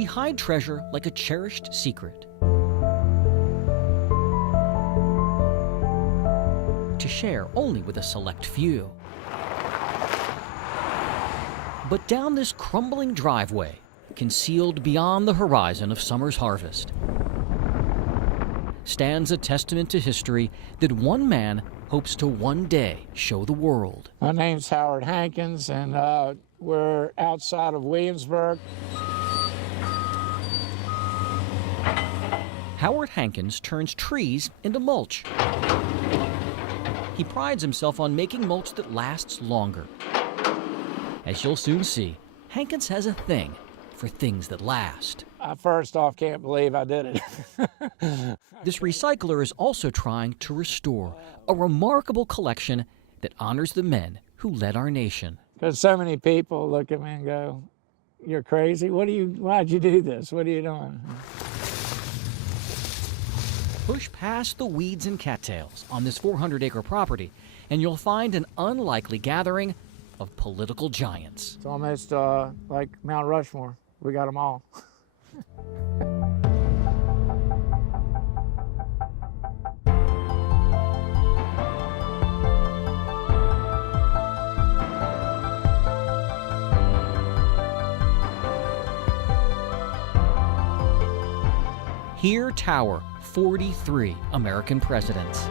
we hide treasure like a cherished secret, to share only with a select few. But down this crumbling driveway, concealed beyond the horizon of summer's harvest, stands a testament to history that one man hopes to one day show the world. My name's Howard Hankins, and we're outside of Williamsburg. Howard Hankins turns trees into mulch. He prides himself on making mulch that lasts longer. As you'll soon see, Hankins has a thing for things that last. I first off can't believe I did it. This recycler is also trying to restore a remarkable collection that honors the men who led our nation. Because so many people look at me and go, "You're crazy. Why'd you do this? What are you doing?" Push past the weeds and cattails on this 400-acre property, and you'll find an unlikely gathering of political giants. It's almost like Mount Rushmore. We got them all. Here tower 43 American presidents.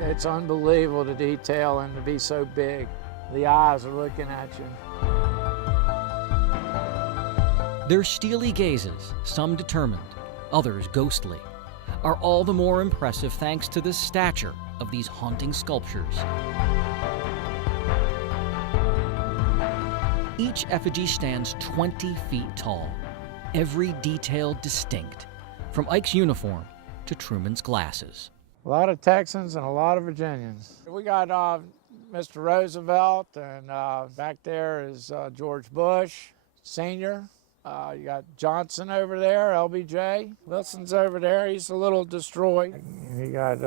It's unbelievable, the detail, and to be so big. The eyes are looking at you. Their steely gazes, some determined, others ghostly, are all the more impressive thanks to the stature of these haunting sculptures. Each effigy stands 20 feet tall, every detail distinct, from Ike's uniform to Truman's glasses. A lot of Texans and a lot of Virginians. We got Mr. Roosevelt, and back there is George Bush Sr. You got Johnson over there, LBJ. Wilson's over there, he's a little destroyed. You got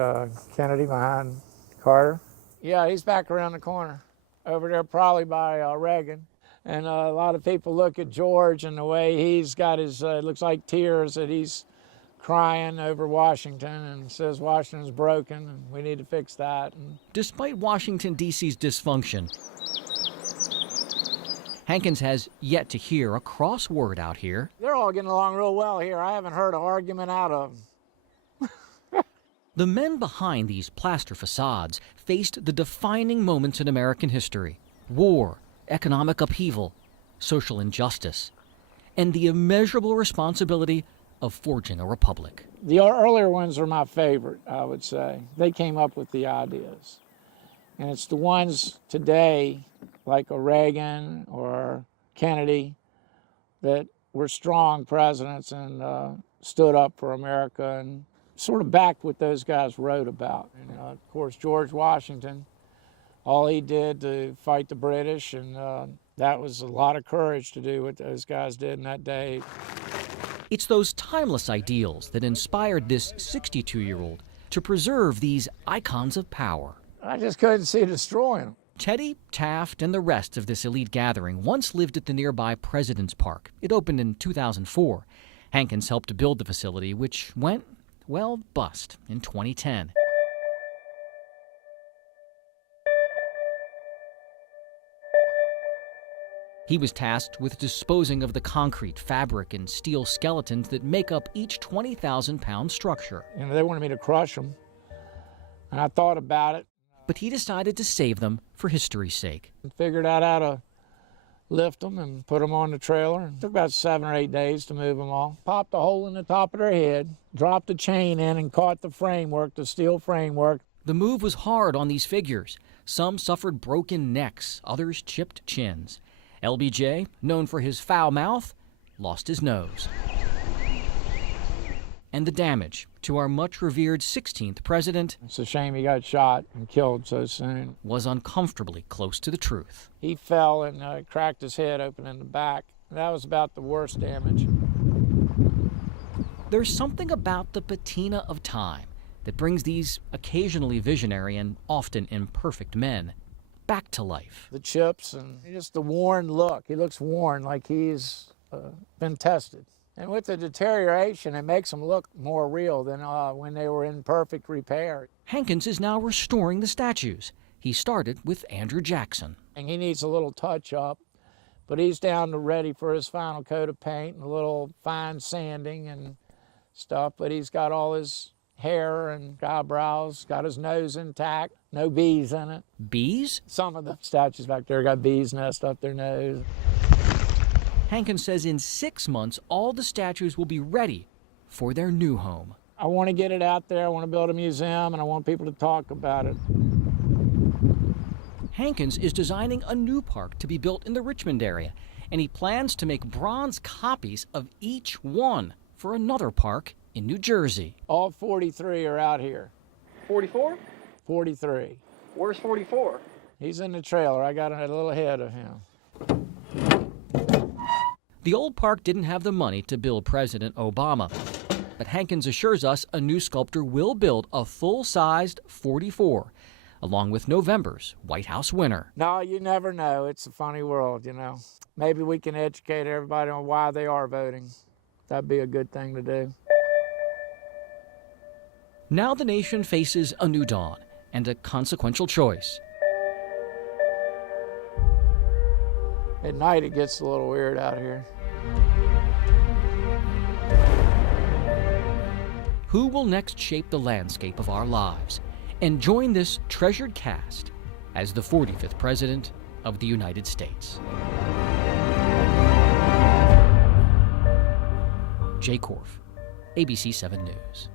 Kennedy behind Carter. Yeah, he's back around the corner. Over there probably by Reagan. And a lot of people look at George and the way he's got his, it looks like tears that he's crying over Washington and says Washington's broken and we need to fix that. Despite Washington, D.C.'s dysfunction, Hankins has yet to hear a cross word out here. They're all getting along real well here. I haven't heard an argument out of them. The men behind these plaster facades faced the defining moments in American history: war, economic upheaval, social injustice, and the immeasurable responsibility of forging a republic. The earlier ones are my favorite, I would say. They came up with the ideas. And it's the ones today, like a Reagan or Kennedy, that were strong presidents and stood up for America and sort of backed what those guys wrote about. And, of course, George Washington, all he did to fight the British, and that was a lot of courage to do what those guys did in that day. It's those timeless ideals that inspired this 62-year-old to preserve these icons of power. I just couldn't see destroying them. Teddy, Taft, and the rest of this elite gathering once lived at the nearby President's Park. It opened in 2004. Hankins helped to build the facility, which went, well, bust in 2010. He was tasked with disposing of the concrete, fabric, and steel skeletons that make up each 20,000-pound structure. You know, they wanted me to crush them, and I thought about it. But he decided to save them for history's sake. Figured out how to lift them and put them on the trailer. It took about 7 or 8 days to move them all. Popped a hole in the top of their head, dropped the chain in and caught the framework, the steel framework. The move was hard on these figures. Some suffered broken necks, others chipped chins. LBJ, known for his foul mouth, lost his nose. And the damage to our much-revered 16th president, it's a shame he got shot and killed so soon, was uncomfortably close to the truth. He fell and cracked his head open in the back. That was about the worst damage. There's something about the patina of time that brings these occasionally visionary and often imperfect men back to life. The chips and just the worn look. He looks worn, like he's been tested. And with the deterioration, it makes them look more real than when they were in perfect repair. Hankins is now restoring the statues. He started with Andrew Jackson. And he needs a little touch up, but he's down to ready for his final coat of paint and a little fine sanding and stuff. But he's got all his hair and eyebrows, got his nose intact, no bees in it. Bees? Some of the statues back there got bees nest up their nose. Hankins says in 6 months, all the statues will be ready for their new home. I want to get it out there. I want to build a museum, and I want people to talk about it. Hankins is designing a new park to be built in the Richmond area, and he plans to make bronze copies of each one for another park in New Jersey. All 43 are out here. 44? 43. Where's 44? He's in the trailer. I got a little ahead of him. The old park didn't have the money to build President Obama, but Hankins assures us a new sculptor will build a full-sized 44, along with November's White House winner. No, you never know. It's a funny world, you know. Maybe we can educate everybody on why they are voting. That'd be a good thing to do. Now the nation faces a new dawn and a consequential choice. At night, it gets a little weird out here. Who will next shape the landscape of our lives and join this treasured cast as the 45th President of the United States? Jay Korff, ABC 7 News.